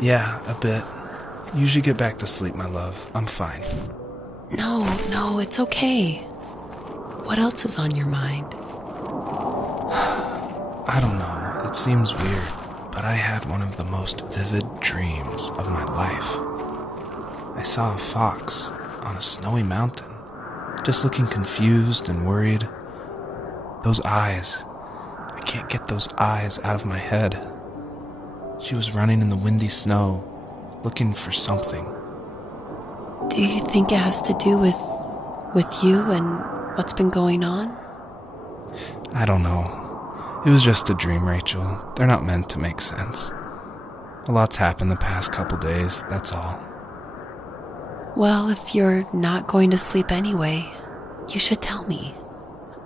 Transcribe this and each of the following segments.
Yeah, a bit. Usually get back to sleep, my love. I'm fine. No, it's okay. What else is on your mind? I don't know. It seems weird, but I had one of the most vivid dreams of my life. I saw a fox on a snowy mountain, just looking confused and worried. Those eyes. I can't get those eyes out of my head. She was running in the windy snow, looking for something. Do you think it has to do with you and what's been going on? I don't know. It was just a dream, Rachel. They're not meant to make sense. A lot's happened the past couple days, that's all. Well, if you're not going to sleep anyway, you should tell me.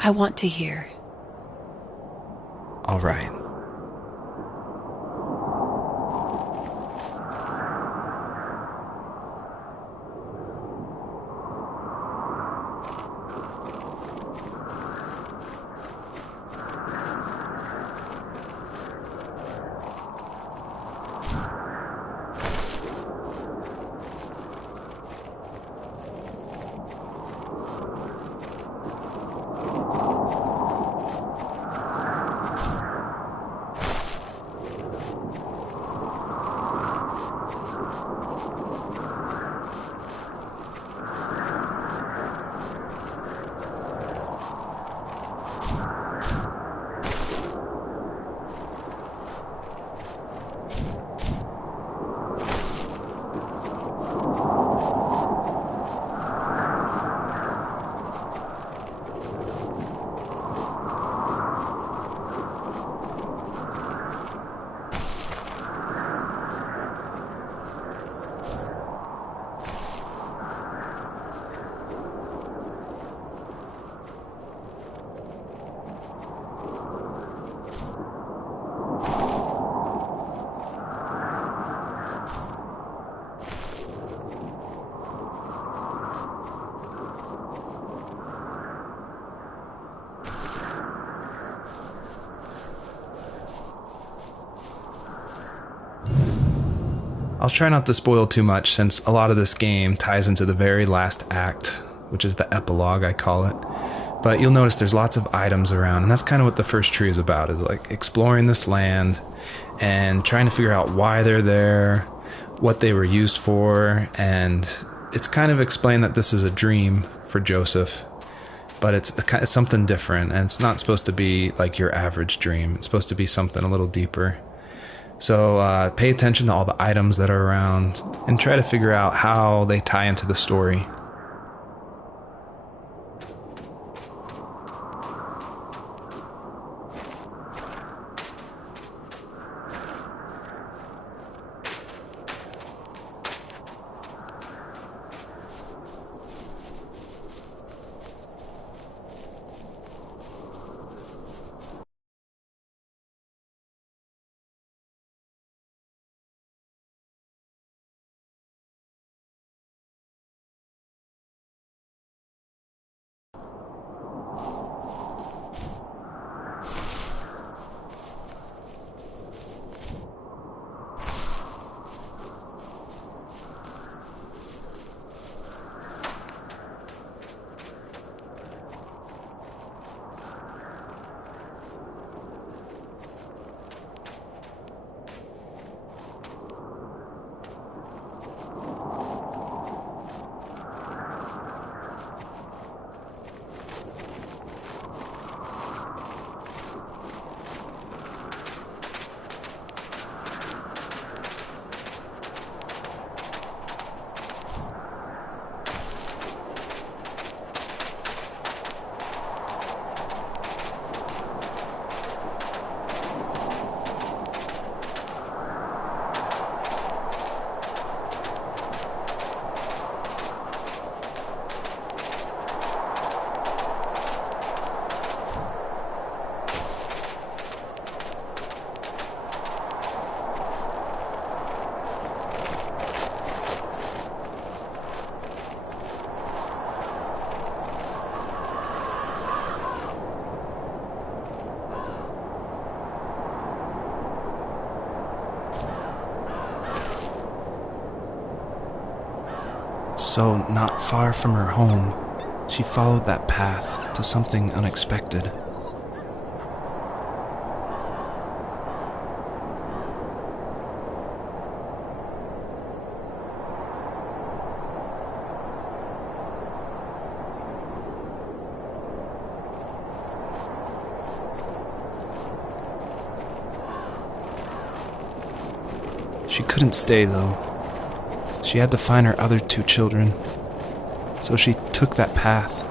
I want to hear. All right. I'll try not to spoil too much since a lot of this game ties into the very last act, which is the epilogue, I call it. But you'll notice there's lots of items around, and that's kind of what the first tree is about, is like exploring this land and trying to figure out why they're there, what they were used for, and it's kind of explained that this is a dream for Joseph, but it's something different, and it's not supposed to be like your average dream. It's supposed to be something a little deeper. So pay attention to all the items that are around and try to figure out how they tie into the story. So, not far from her home, she followed that path to something unexpected. She couldn't stay, though. She had to find her other 2 children. So she took that path.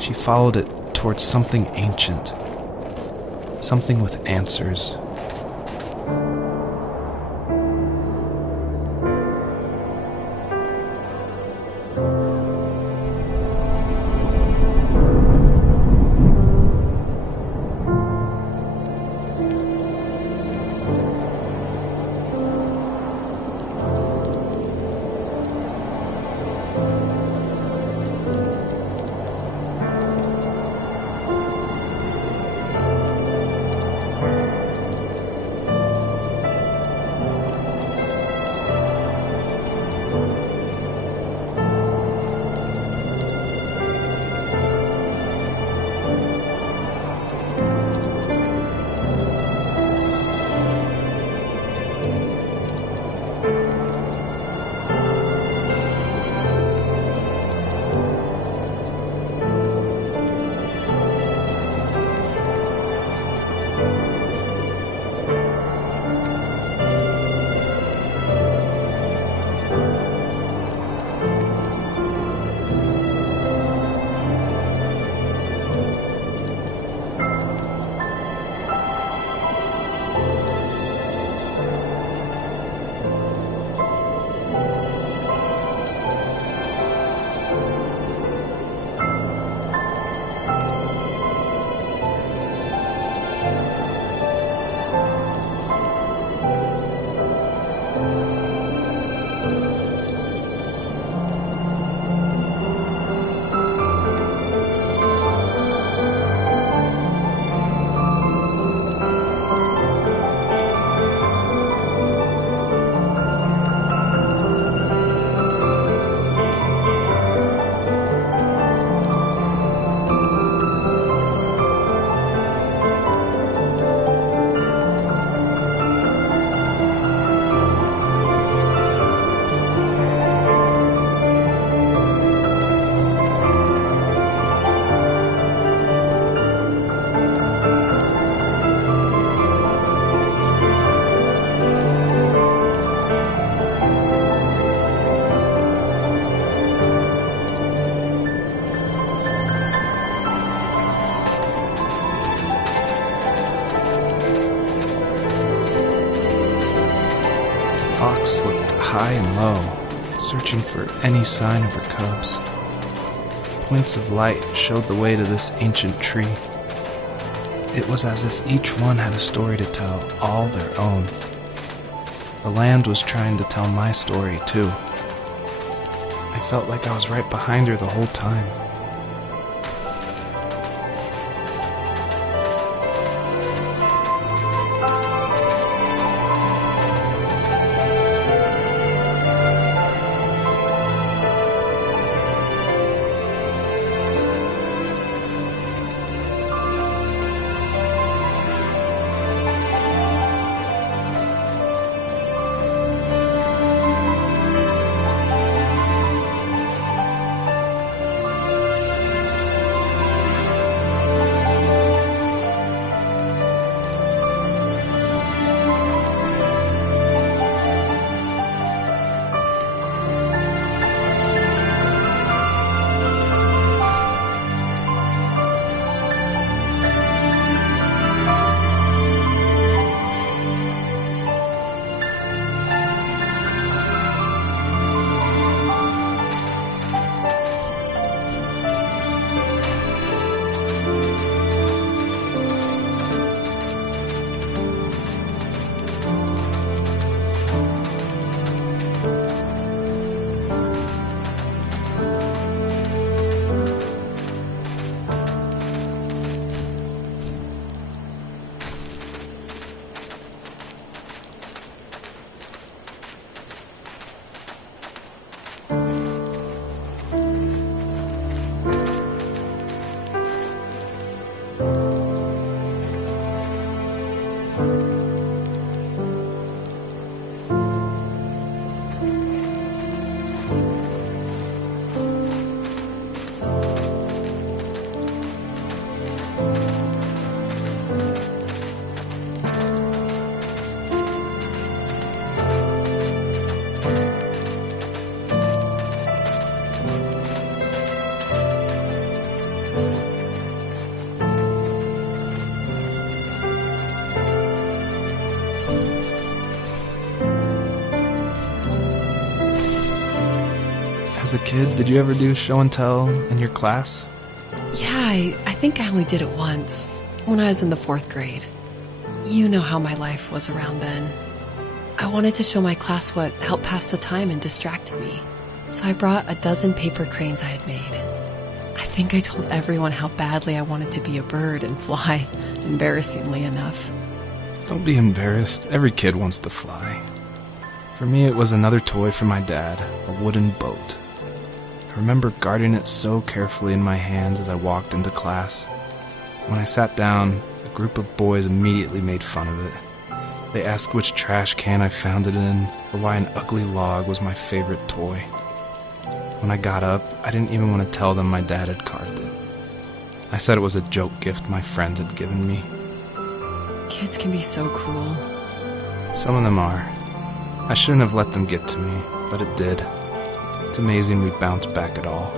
She followed it towards something ancient. Something with answers. Fox looked high and low, searching for any sign of her cubs. Points of light showed the way to this ancient tree. It was as if each one had a story to tell, all their own. The land was trying to tell my story, too. I felt like I was right behind her the whole time. As a kid, did you ever do show and tell in your class? Yeah, I think I only did it once, when I was in the 4th grade. You know how my life was around then. I wanted to show my class what helped pass the time and distracted me. So I brought a dozen paper cranes I had made. I think I told everyone how badly I wanted to be a bird and fly, embarrassingly enough. Don't be embarrassed. Every kid wants to fly. For me, it was another toy from my dad, a wooden boat. I remember guarding it so carefully in my hands as I walked into class. When I sat down, a group of boys immediately made fun of it. They asked which trash can I found it in, or why an ugly log was my favorite toy. When I got up, I didn't even want to tell them my dad had carved it. I said it was a joke gift my friends had given me. Kids can be so cruel. Some of them are. I shouldn't have let them get to me, but it did. It's amazing we bounced back at all.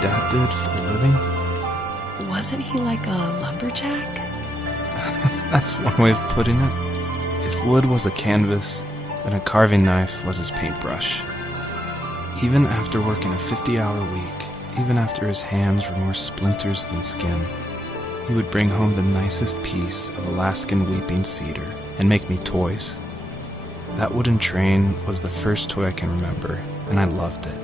Dad did for a living? Wasn't he like a lumberjack? That's one way of putting it. If wood was a canvas, then a carving knife was his paintbrush. Even after working a 50-hour week, even after his hands were more splinters than skin, he would bring home the nicest piece of Alaskan weeping cedar and make me toys. That wooden train was the first toy I can remember, and I loved it.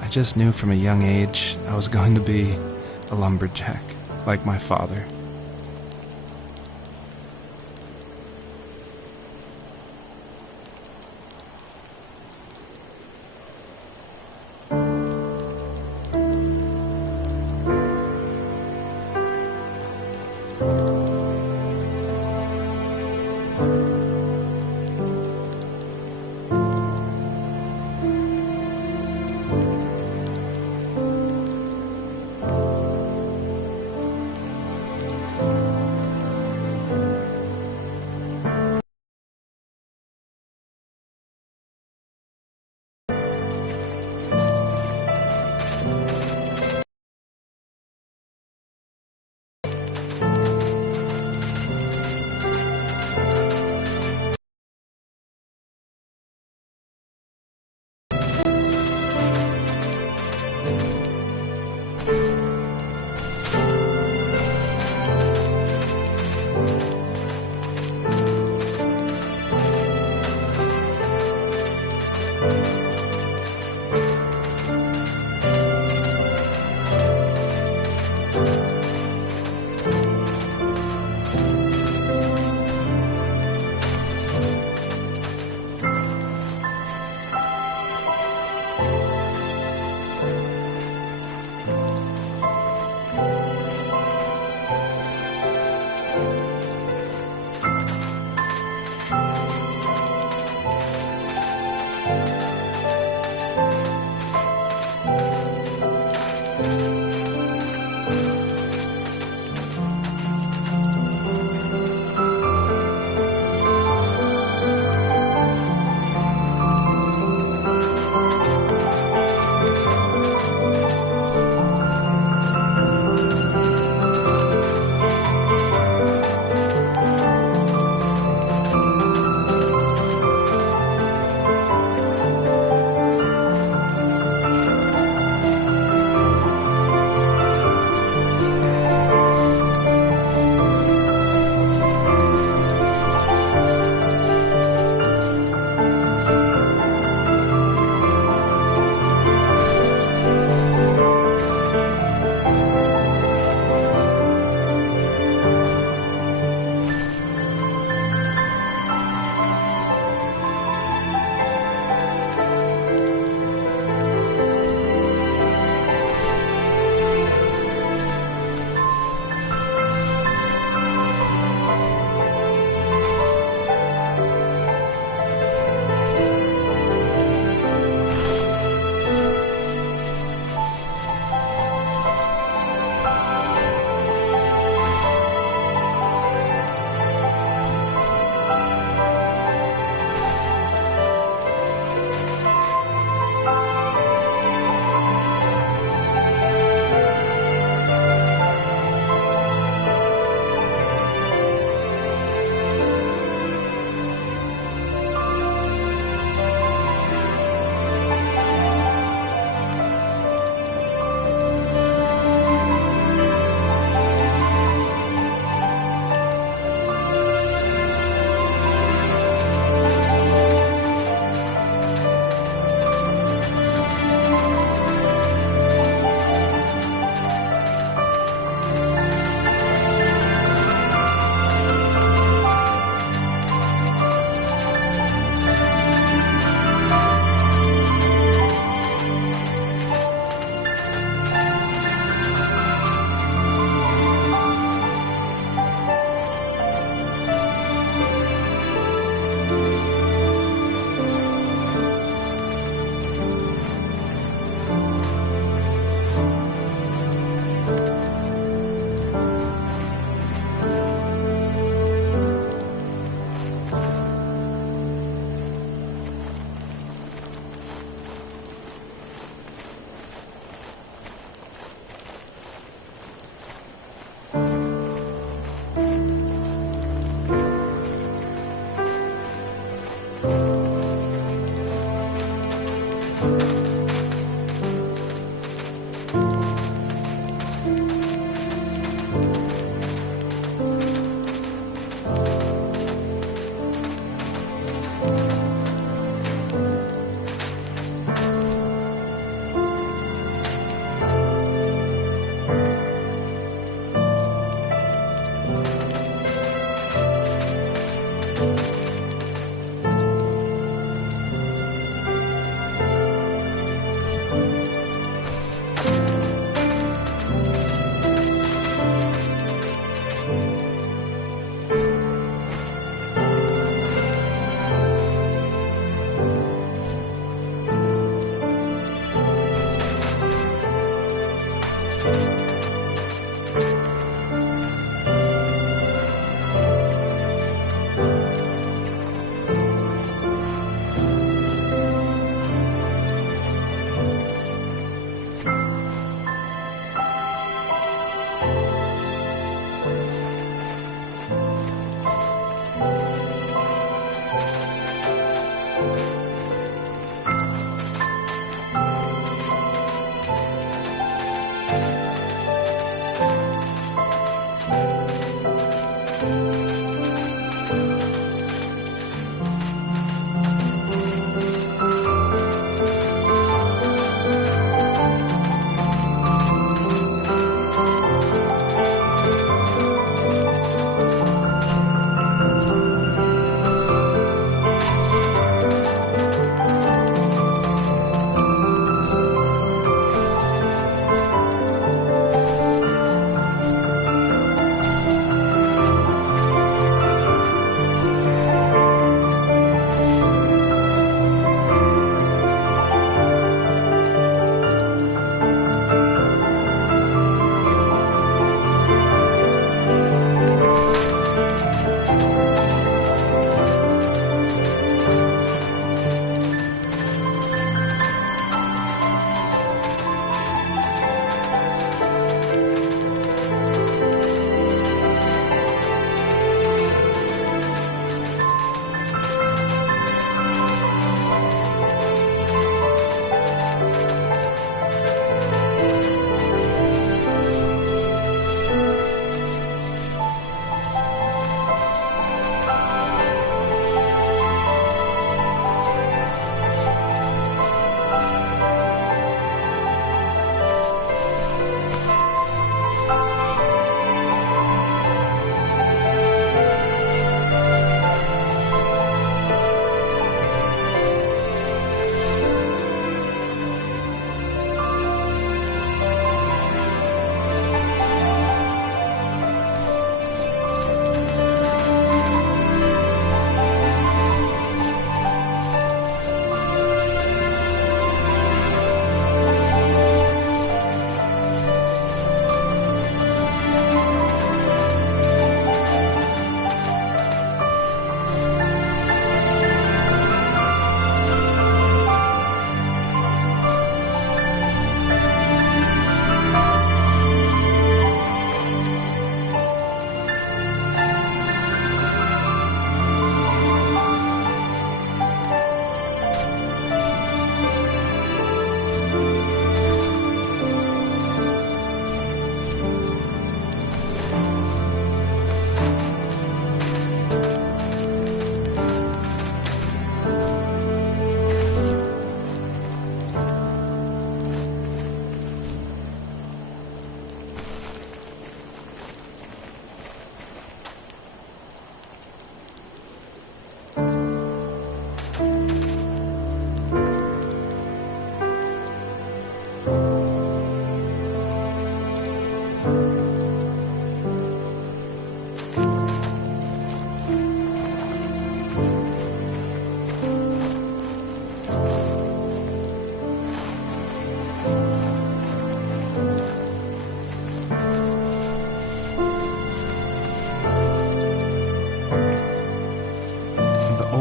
I just knew from a young age I was going to be a lumberjack, like my father.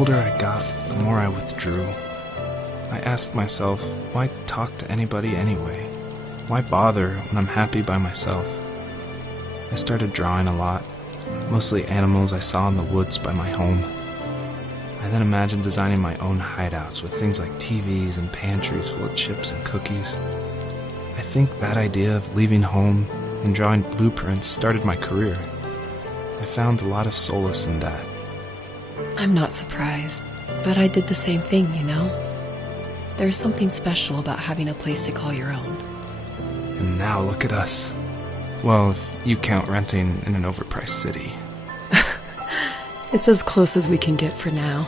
older I got, the more I withdrew. I asked myself, why talk to anybody anyway? Why bother when I'm happy by myself? I started drawing a lot, mostly animals I saw in the woods by my home. I then imagined designing my own hideouts with things like TVs and pantries full of chips and cookies. I think that idea of leaving home and drawing blueprints started my career. I found a lot of solace in that. I'm not surprised, but I did the same thing, you know? There's something special about having a place to call your own. And now look at us. Well, if you count renting in an overpriced city. It's as close as we can get for now.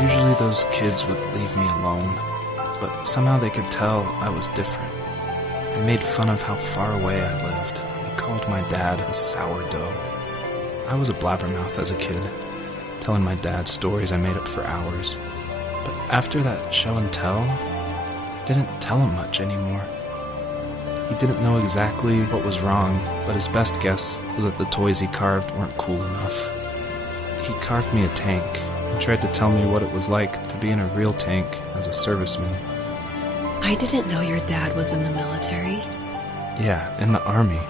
Usually those kids would leave me alone, but somehow they could tell I was different. They made fun of how far away I lived. They called my dad a sourdough. I was a blabbermouth as a kid, telling my dad stories I made up for hours. But after that show and tell, I didn't tell him much anymore. He didn't know exactly what was wrong, but his best guess was that the toys he carved weren't cool enough. He carved me a tank and tried to tell me what it was like to be in a real tank as a serviceman. I didn't know your dad was in the military. Yeah, in the army.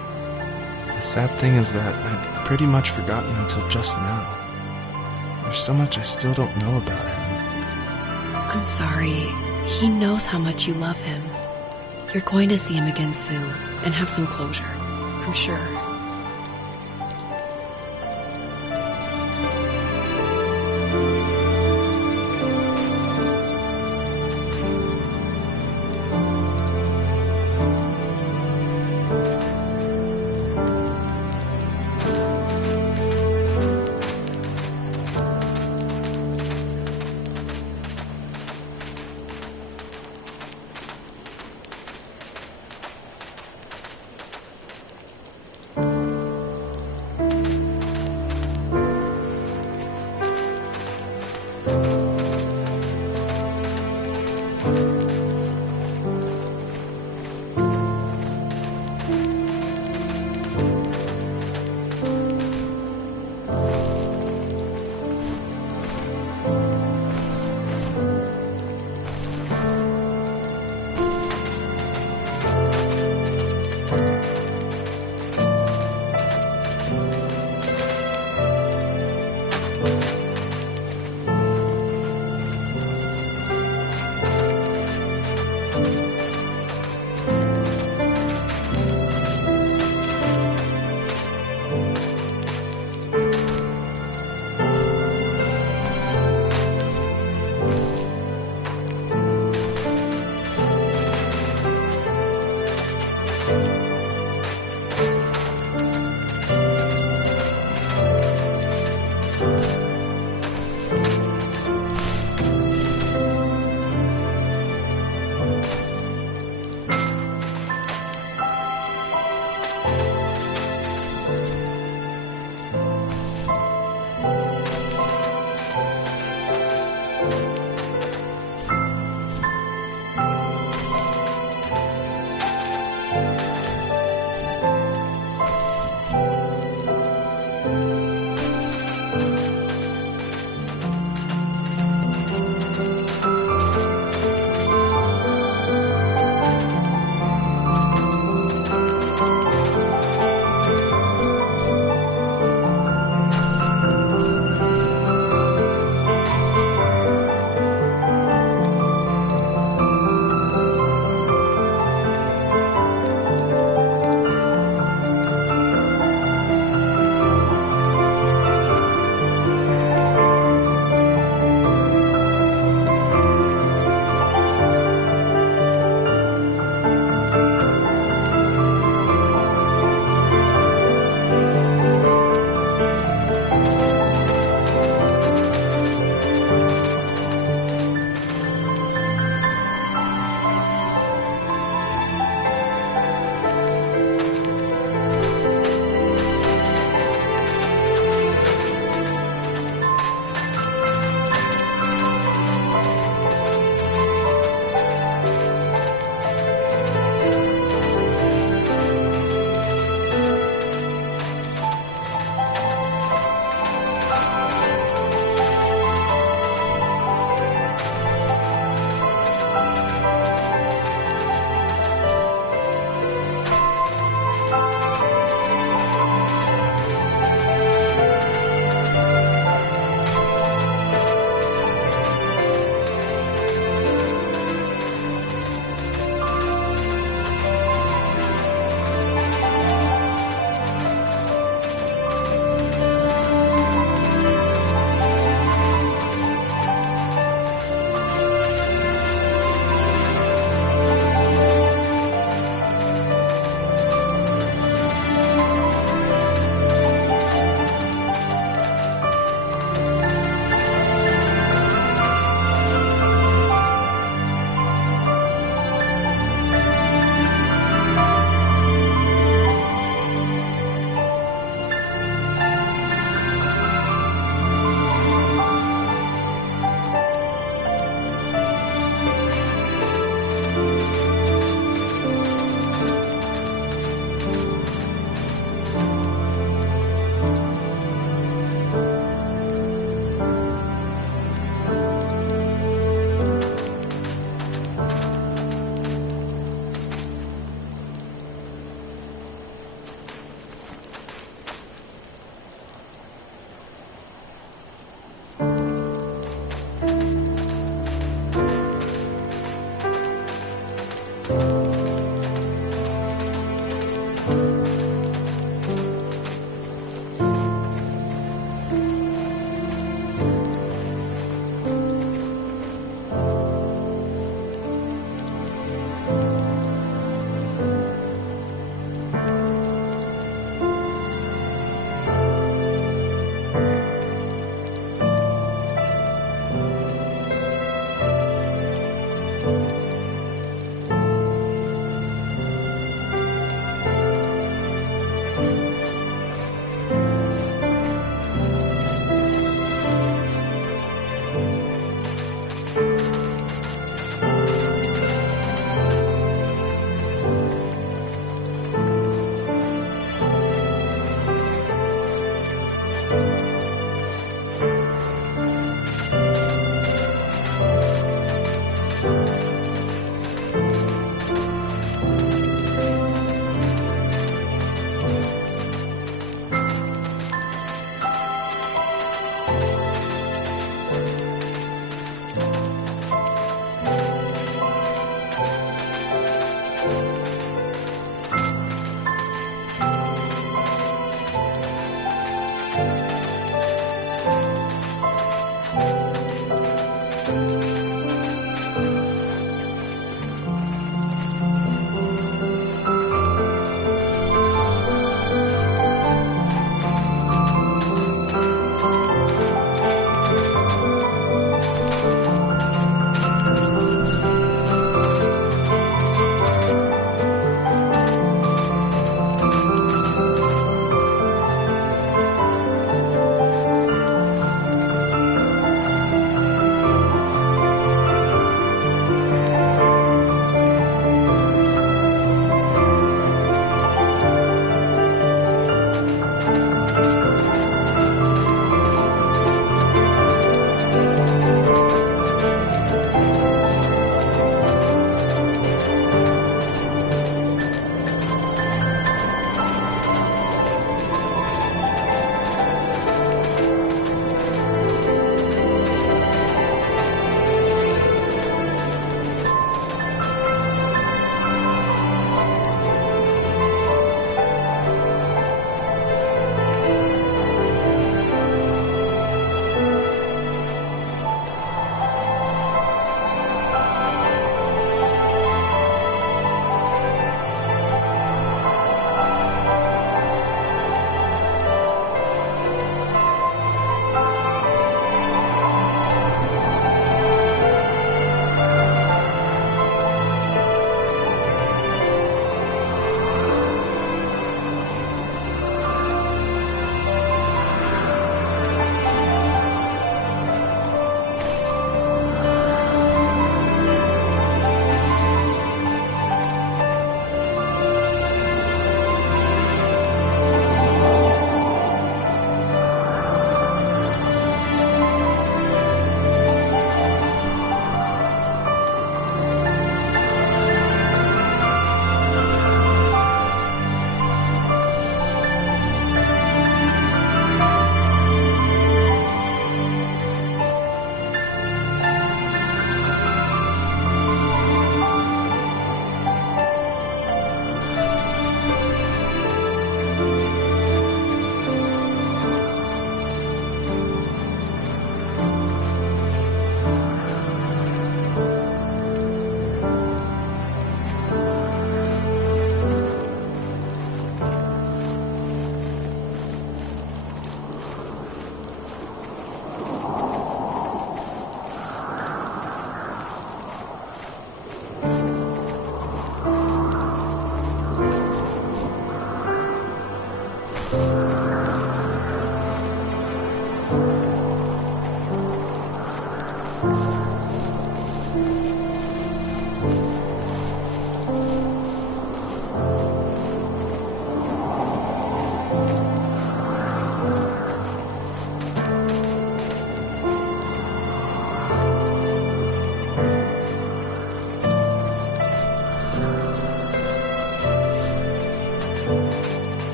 The sad thing is that I'd pretty much forgotten until just now. There's so much I still don't know about him. I'm sorry. He knows how much you love him. You're going to see him again soon and have some closure, I'm sure.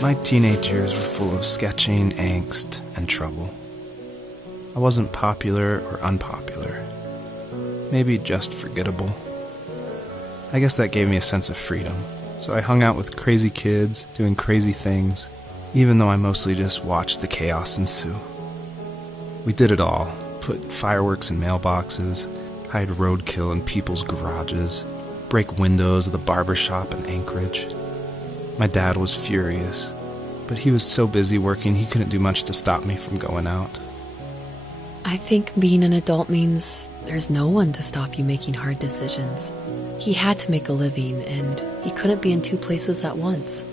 My teenage years were full of sketching, angst, and trouble. I wasn't popular or unpopular. Maybe just forgettable. I guess that gave me a sense of freedom, so I hung out with crazy kids, doing crazy things, even though I mostly just watched the chaos ensue. We did it all. Put fireworks in mailboxes, hide roadkill in people's garages, break windows of the barber shop in Anchorage. My dad was furious, but he was so busy working he couldn't do much to stop me from going out. I think being an adult means there's no one to stop you making hard decisions. He had to make a living, and he couldn't be in two places at once.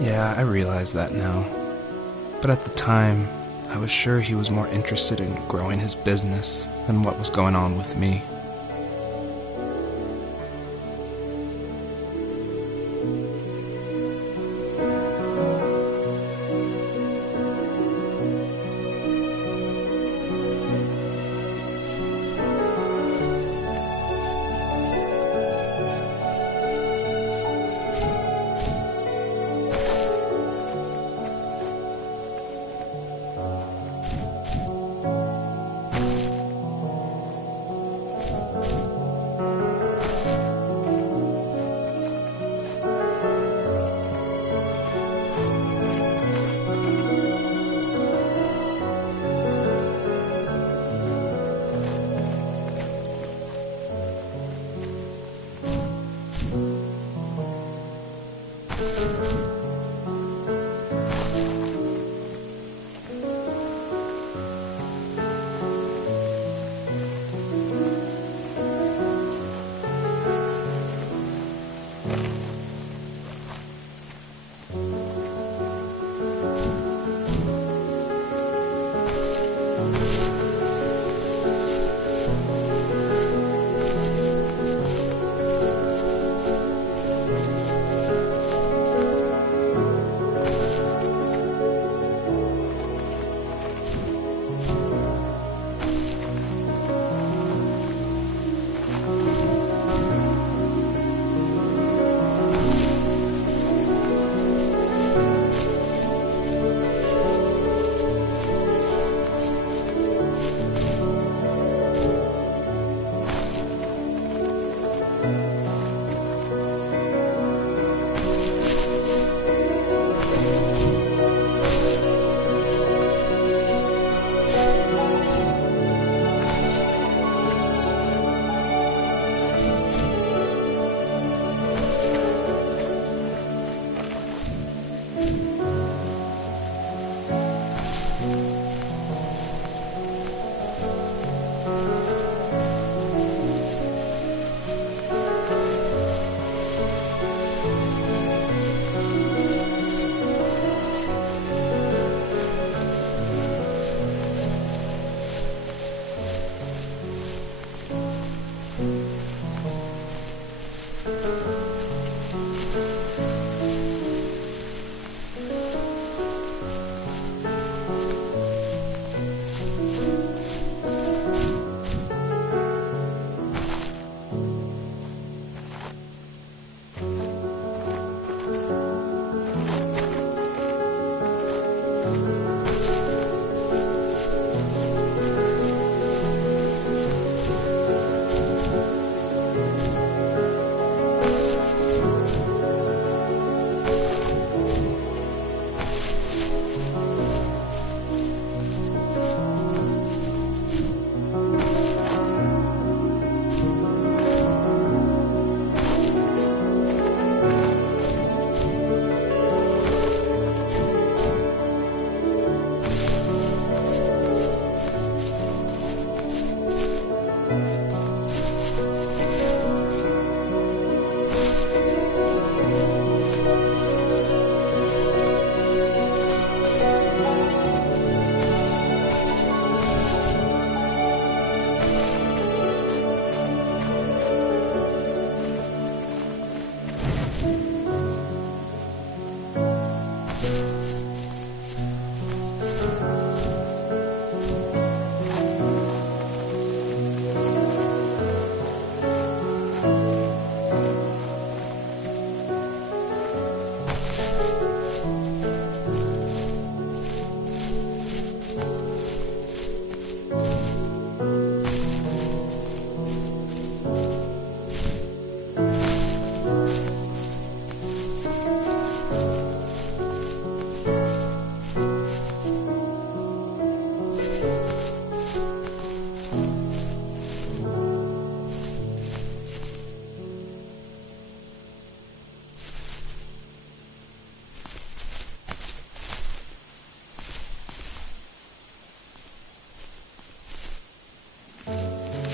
Yeah, I realize that now. But at the time, I was sure he was more interested in growing his business than what was going on with me.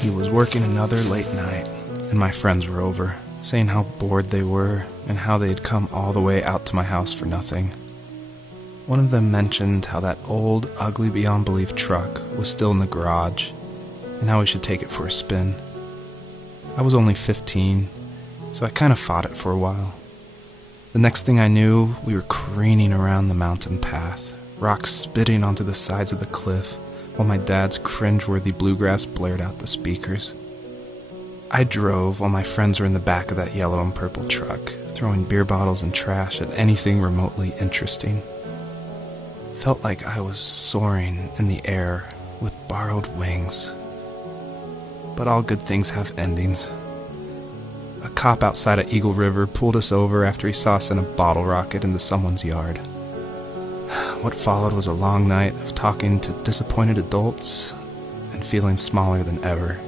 He was working another late night, and my friends were over, saying how bored they were and how they had come all the way out to my house for nothing. One of them mentioned how that old, ugly beyond belief truck was still in the garage, and how we should take it for a spin. I was only 15, so I kind of fought it for a while. The next thing I knew, we were careening around the mountain path, rocks spitting onto the sides of the cliff, while my dad's cringeworthy bluegrass blared out the speakers. I drove while my friends were in the back of that yellow and purple truck, throwing beer bottles and trash at anything remotely interesting. Felt like I was soaring in the air with borrowed wings. But all good things have endings. A cop outside of Eagle River pulled us over after he saw us in a bottle rocket into someone's yard. What followed was a long night of talking to disappointed adults and feeling smaller than ever.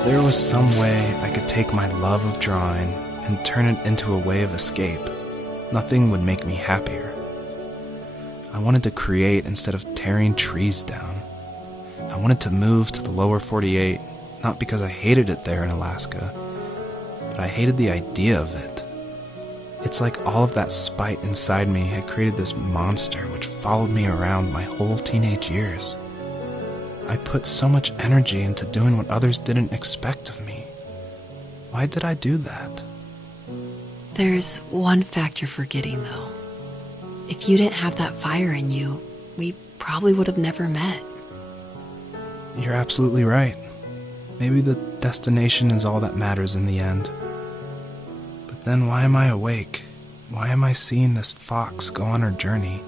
If there was some way I could take my love of drawing and turn it into a way of escape, nothing would make me happier. I wanted to create instead of tearing trees down. I wanted to move to the lower 48, not because I hated it there in Alaska, but I hated the idea of it. It's like all of that spite inside me had created this monster which followed me around my whole teenage years. I put so much energy into doing what others didn't expect of me. Why did I do that? There's one fact you're forgetting, though. If you didn't have that fire in you, we probably would have never met. You're absolutely right. Maybe the destination is all that matters in the end. But then why am I awake? Why am I seeing this fox go on her journey?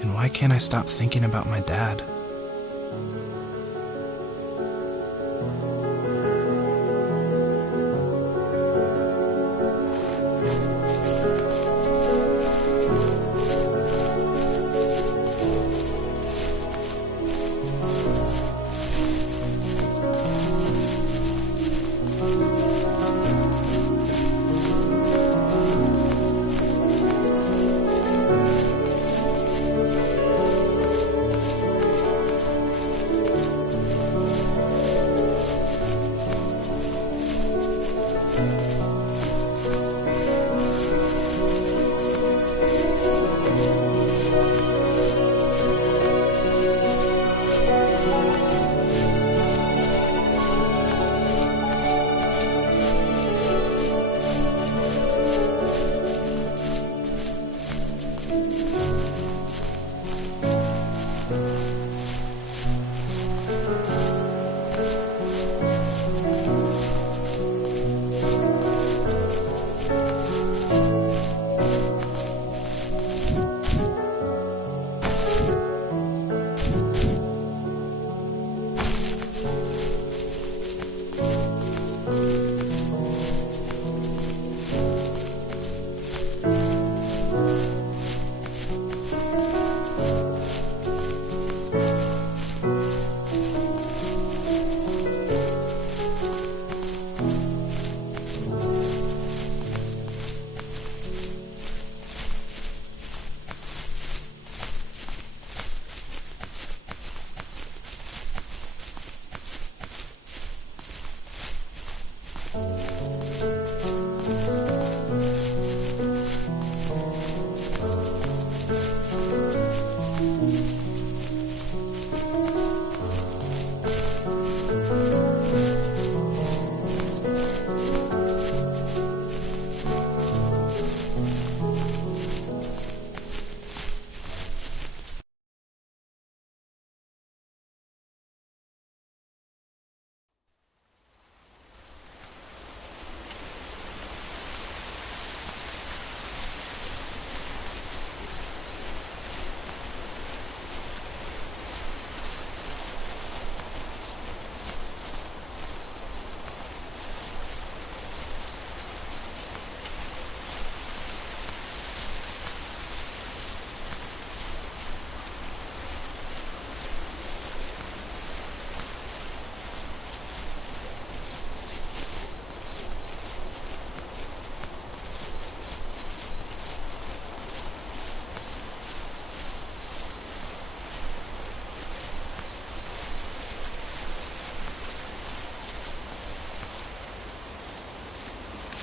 And why can't I stop thinking about my dad?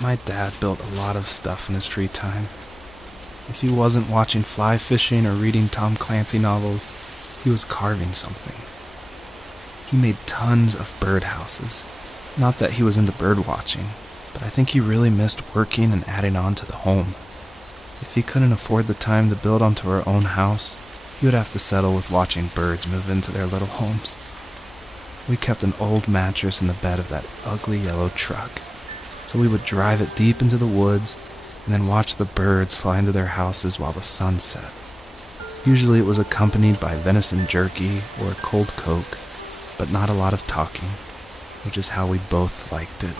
My dad built a lot of stuff in his free time. If he wasn't watching fly fishing or reading Tom Clancy novels, he was carving something. He made tons of birdhouses. Not that he was into bird watching, but I think he really missed working and adding on to the home. If he couldn't afford the time to build onto our own house, he would have to settle with watching birds move into their little homes. We kept an old mattress in the bed of that ugly yellow truck, so we would drive it deep into the woods and then watch the birds fly into their houses while the sun set. Usually it was accompanied by venison jerky or a cold Coke, but not a lot of talking, which is how we both liked it.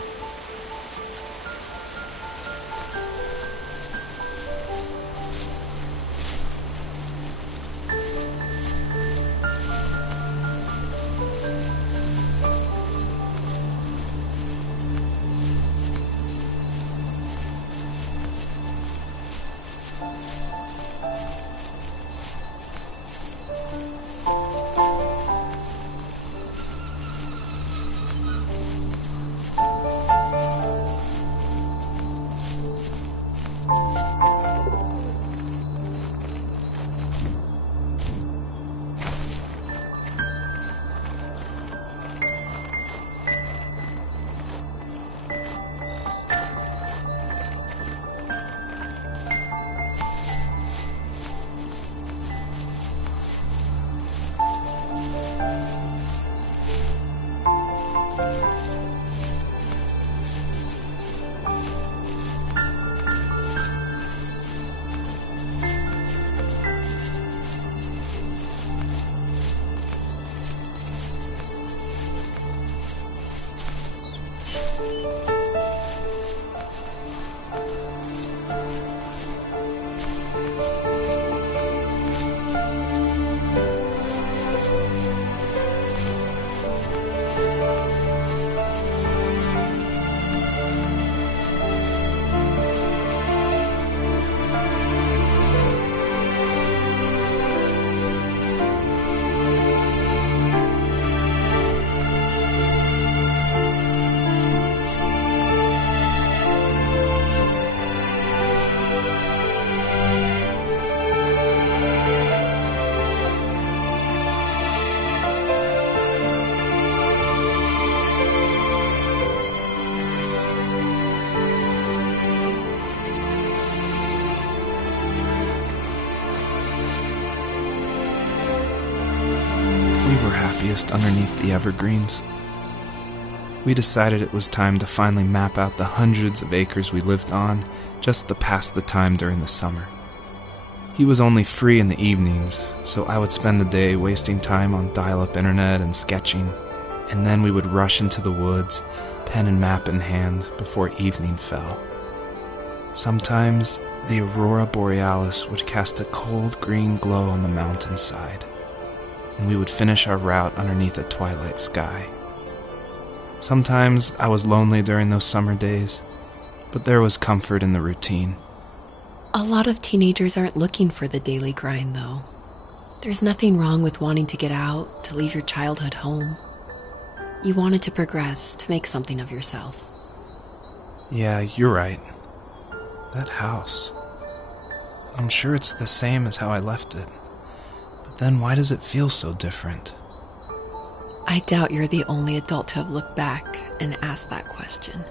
happiest underneath the evergreens. We decided it was time to finally map out the hundreds of acres we lived on just to pass the time during the summer. He was only free in the evenings, so I would spend the day wasting time on dial-up internet and sketching, and then we would rush into the woods, pen and map in hand, before evening fell. Sometimes the aurora borealis would cast a cold green glow on the mountainside, and we would finish our route underneath a twilight sky. Sometimes I was lonely during those summer days, but there was comfort in the routine. A lot of teenagers aren't looking for the daily grind, though. There's nothing wrong with wanting to get out, to leave your childhood home. You wanted to progress, to make something of yourself. Yeah, you're right. That house. I'm sure it's the same as how I left it. But then why does it feel so different? I doubt you're the only adult to have looked back and asked that question.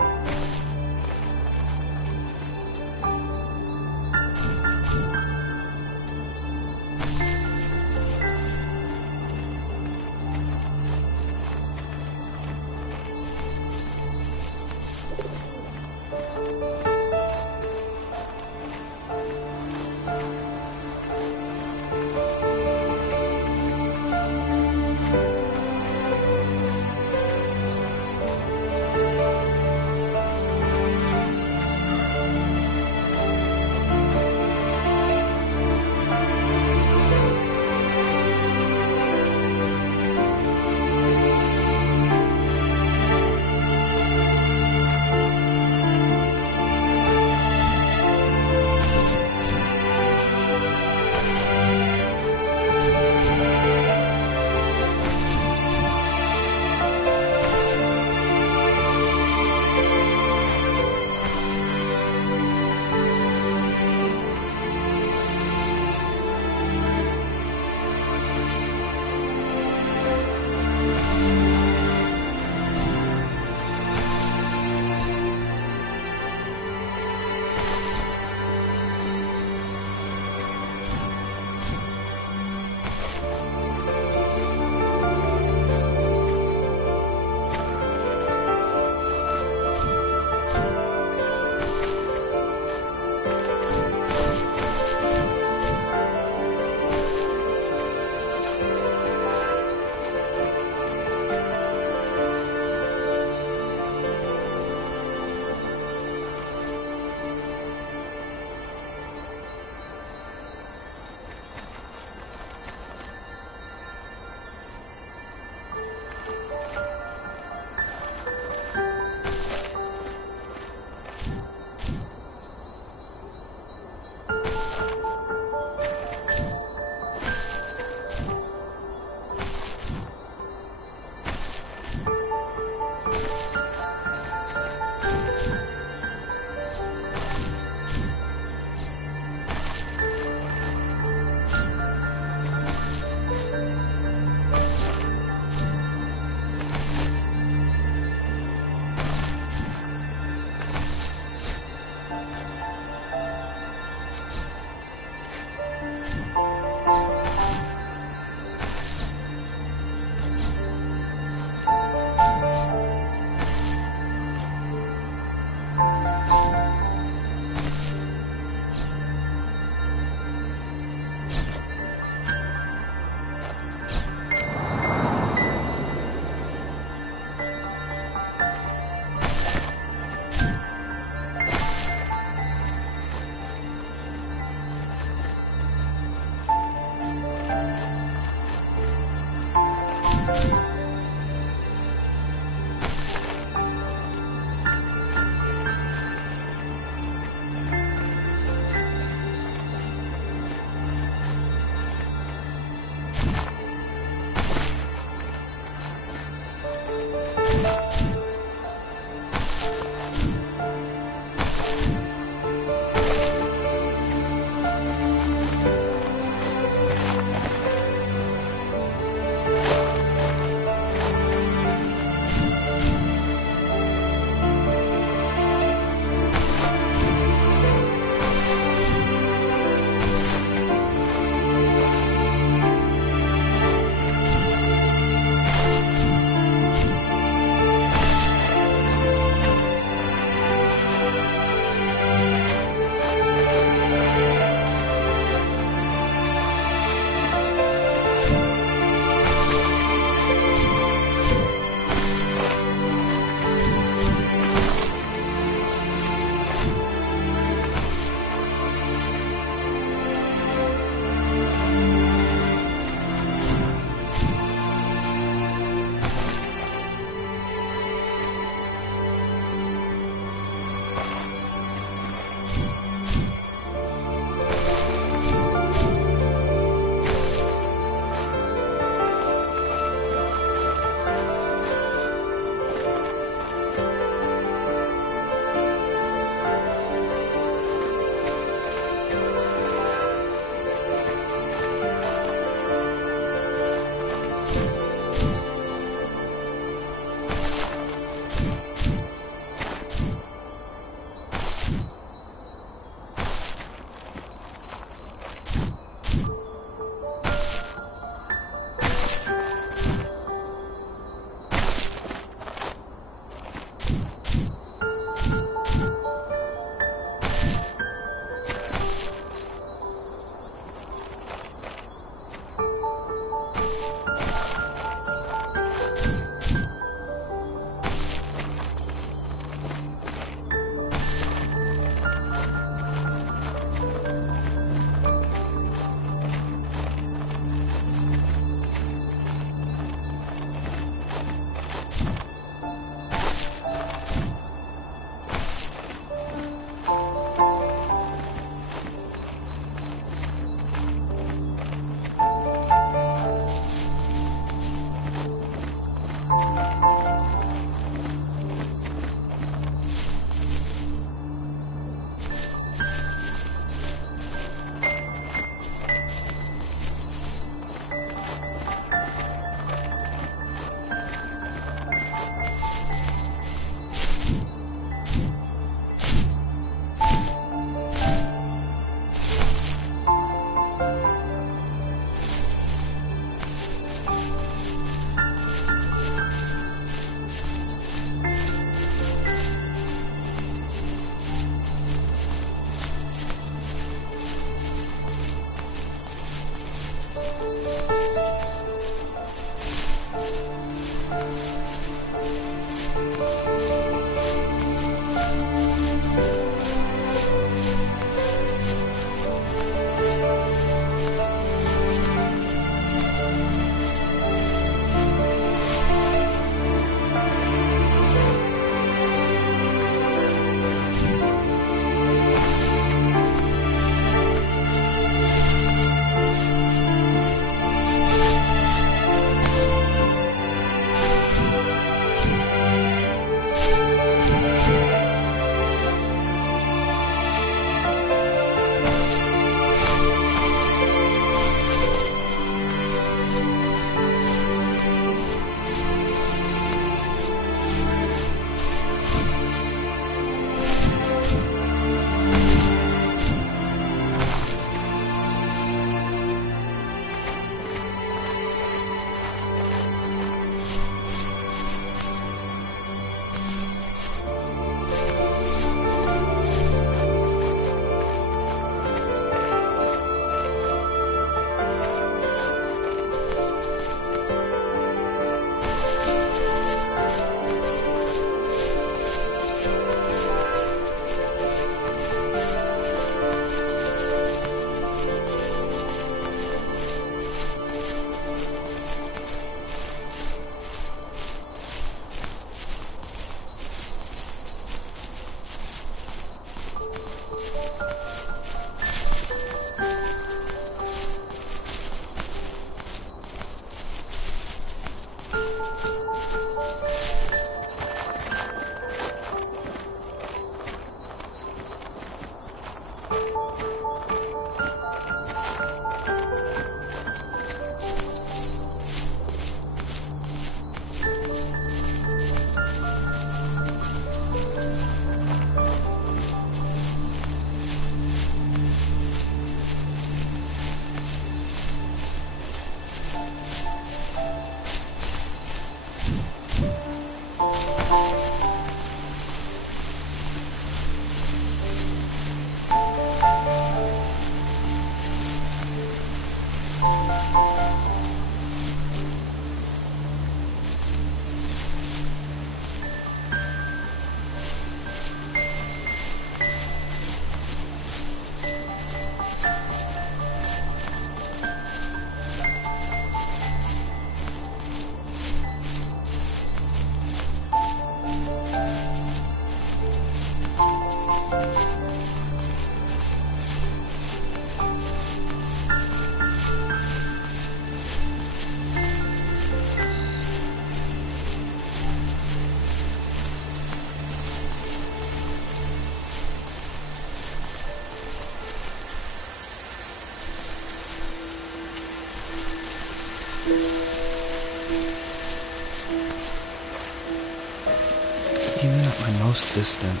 Even at my most distant,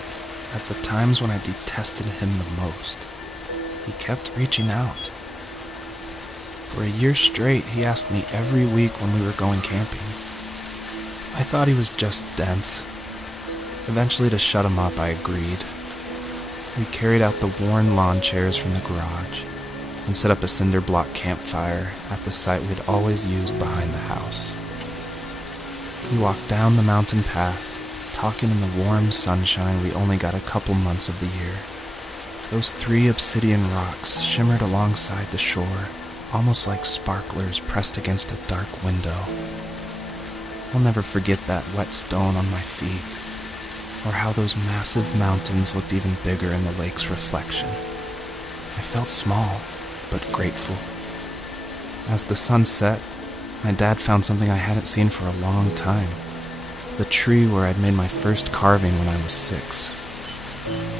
at the times when I detested him the most, he kept reaching out. For a year straight, he asked me every week when we were going camping. I thought he was just dense. Eventually, to shut him up, I agreed. We carried out the worn lawn chairs from the garage and set up a cinder block campfire at the site we'd always used behind the house. We walked down the mountain path, talking in the warm sunshine we only got a couple months of the year. Those 3 obsidian rocks shimmered alongside the shore, almost like sparklers pressed against a dark window. I'll never forget that wet stone on my feet, or how those massive mountains looked even bigger in the lake's reflection. I felt small, but grateful. As the sun set, my dad found something I hadn't seen for a long time. The tree where I'd made my first carving when I was 6.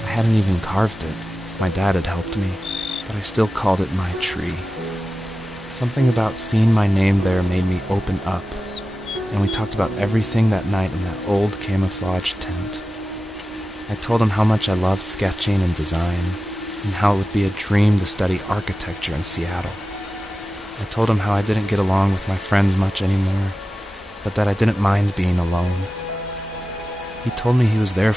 I hadn't even carved it. My dad had helped me, but I still called it my tree. Something about seeing my name there made me open up, and we talked about everything that night in that old camouflage tent. I told him how much I loved sketching and design, and how it would be a dream to study architecture in Seattle. I told him how I didn't get along with my friends much anymore, but that I didn't mind being alone. He told me he was there